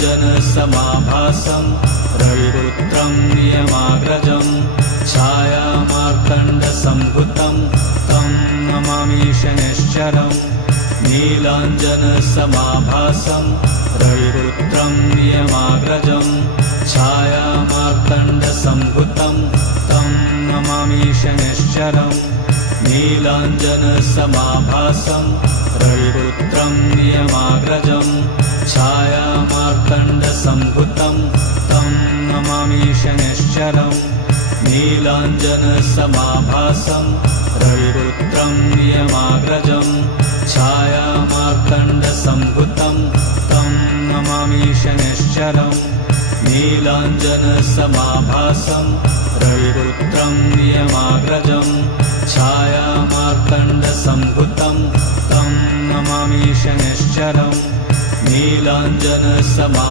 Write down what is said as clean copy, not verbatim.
नीलाञ्जनसमाभासं रविपुत्रं नियमाग्रजं छायामार्तण्डसम्भुतं तं नमामि शनैश्चरम् नीलाञ्जनसमाभासं रविपुत्रं नियमाग्रजं छायामार्तण्डसम्भुतं तं नमामि शनैश्चरम् नीलाञ्जनसमाभासं रविपुत्रं नियमाग्रजं छायामार्तण्डसम्भुतं तं नमामि शनैश्चरम् नीलाञ्जनसमाभासं रविपुत्रं नियमाग्रजं छायामार्तण्डसम्भुतं तं नमामि शनैश्चरम् नीलाञ्जनसमाभासं रविपुत्रं नियमाग्रजं छायामार्तण्डसम्भुतं तं नमामि शनैश्चरम् नीलाञ्जनसमा